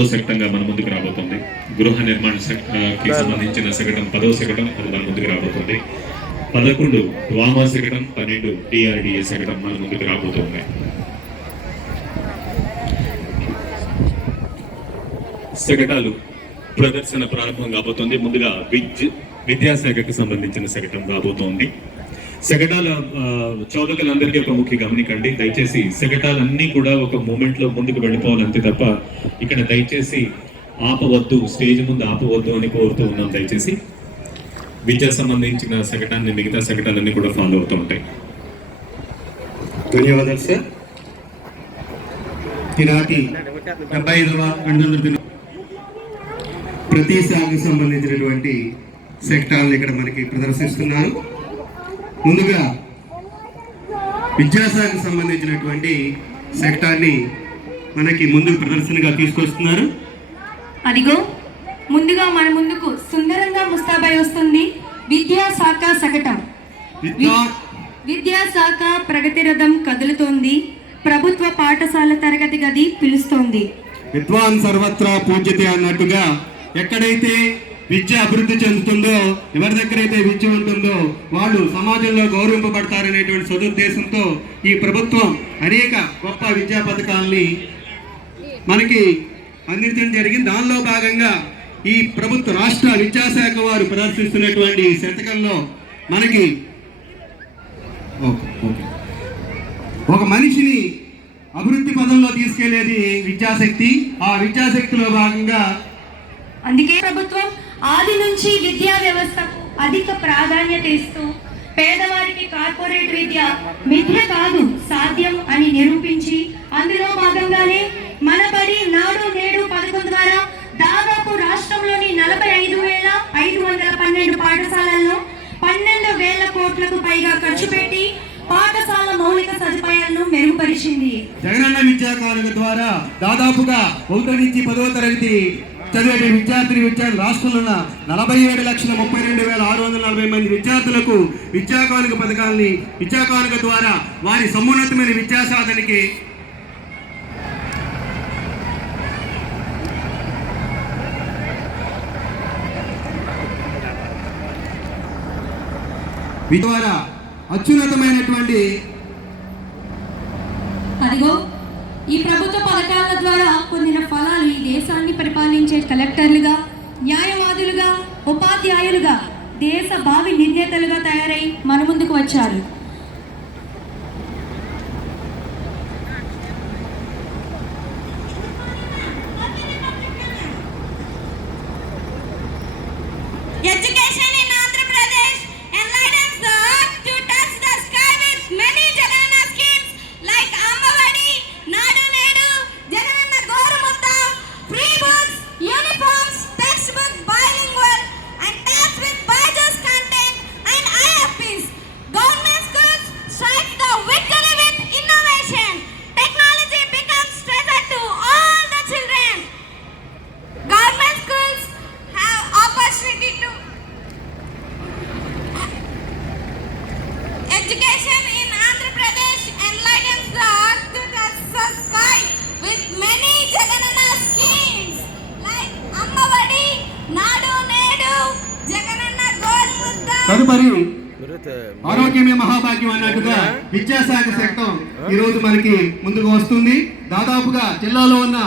శకటంగా మన ముందుకు రాబోతుంది. గృహ నిర్మాణ కి సంబంధించిన శకటం పదవ శకటం అది మన ముందుకు రాబోతుంది. పదకొండు వామా శకటం పన్నెండు డిఆర్డిఏ శకటం మన ముందుకు రాబోతుంది. శకటాలు ప్రదర్శన ప్రారంభం కాబోతోంది. ముందుగా విద్య విద్యాశాఖకు సంబంధించిన శకటం రాబోతోంది శకటాల ఆ, చౌదకులందరికీ ఒక ముఖ్య గమనికండి. దయచేసి శకటాలన్నీ కూడా ఒక మూమెంట్లో ముందుకు వెళ్ళిపోవాలంతే తప్ప ఇక్కడ దయచేసి ఆపవద్దు స్టేజ్ ముందు ఆపవద్దు అని కోరుతూ ఉన్నాం దయచేసి. విద్యా సంబంధించిన శకటాన్ని మిగతా శకటాలన్నీ కూడా ఫాలో అవుతూ ఉంటాయి. ధన్యవాదాలు సార్. ఈనాటి డెబ్బై ఐదవ గణతంత్ర ప్రతి సాగు సంబంధించినటువంటి సెక్టార్లు ఇక్కడ మనకి ప్రదర్శిస్తున్నారు. ముందుగా విద్యాశాఖకు సంబంధించినటువంటి సెక్టార్ని మనకి ముందు ప్రదర్శనగా తీసుకొస్తున్నారు. అదిగో ముందుగా మన ముందుకు సుందరంగా ముస్తాబై వస్తుంది విద్యాశాఖ శకటం విద్యా విద్యాశాఖ ప్రగతి రథం కదులుతోంది. ప్రభుత్వ పాఠశాల తరగతి గది పిలుస్తోంది. విద్వాన్ సర్వత్రా పూజ్యతే అన్నట్టుగా ఎక్కడైతే విద్య అభివృద్ధి చెందుతుందో ఎవరి దగ్గర అయితే విద్య ఉంటుందో వాళ్ళు సమాజంలో గౌరవింపబడతారనేటువంటి సదుద్దేశంతో ఈ ప్రభుత్వం అనేక గొప్ప విద్యా పథకాలని మనకి అందించడం జరిగింది. దానిలో భాగంగా ఈ ప్రభుత్వ రాష్ట్ర విద్యాశాఖ వారు ప్రదర్శిస్తున్నటువంటి శతకంలో మనకి ఓకే ఓకే. ఒక మనిషిని అభివృద్ధి పదంలో తీసుకెళ్ళేది విద్యాశక్తి. ఆ విద్యాశక్తిలో భాగంగా అందుకే ప్రభుత్వం ఆది నుంచి విద్యా వ్యవస్థకు అధిక ప్రాధాన్యత ఇస్తూ పేదవారికి కార్పొరేట్ విద్య మిథ్య కాదు సాధ్యం అని నిరూపించి అందులో భాగంగానే మన బడి నాడు నేడు పథకం ద్వారా దాదాపు రాష్ట్రంలోని నలభై ఐదు వేల ఐదు వందల పన్నెండు పాఠశాలల్లో పన్నెండు వేల కోట్లకు పైగా ఖర్చు పెట్టి పాఠశాల మౌలిక సదుపాయాలను మెరుగుపరిచింది. జగనన్న విద్యా ద్వారా దాదాపుగా ఒకటి నుంచి పదవ తరగతి చదివే విద్యార్థిని విద్యార్థి రాష్ట్రంలో ఉన్న నలభై ఏడు లక్షల ముప్పై రెండు వేల ఆరు వందల నలభై మంది విద్యార్థులకు విద్యా కానుక పథకాలని విద్యా ద్వారా వారి సమున్నతమైన విద్యా సాధనకి ద్వారా అత్యున్నతమైనటువంటి అదిగో ఈ ప్రభుత్వ పథకాల ద్వారా పొందిన కలెక్టర్లుగా న్యాయవాదులుగా ఉపాధ్యాయులుగా దేశ భావి నిర్ణేతలుగా తయారై మన ముందుకు వచ్చారు. Education in Andhra Pradesh enlightens the earth to touch the sky with many Jagannath schemes like Ammavadi, Nadu Nedu, Jagannath Gormutta. తదుపరి ఆరోగ్యమే మహాభాగ్యం అన్నట్టుగా విద్యాశాఖ శకటం ఈ రోజు మనకి ముందుకు వస్తుంది దాదాపుగా జిల్లాలో ఉన్న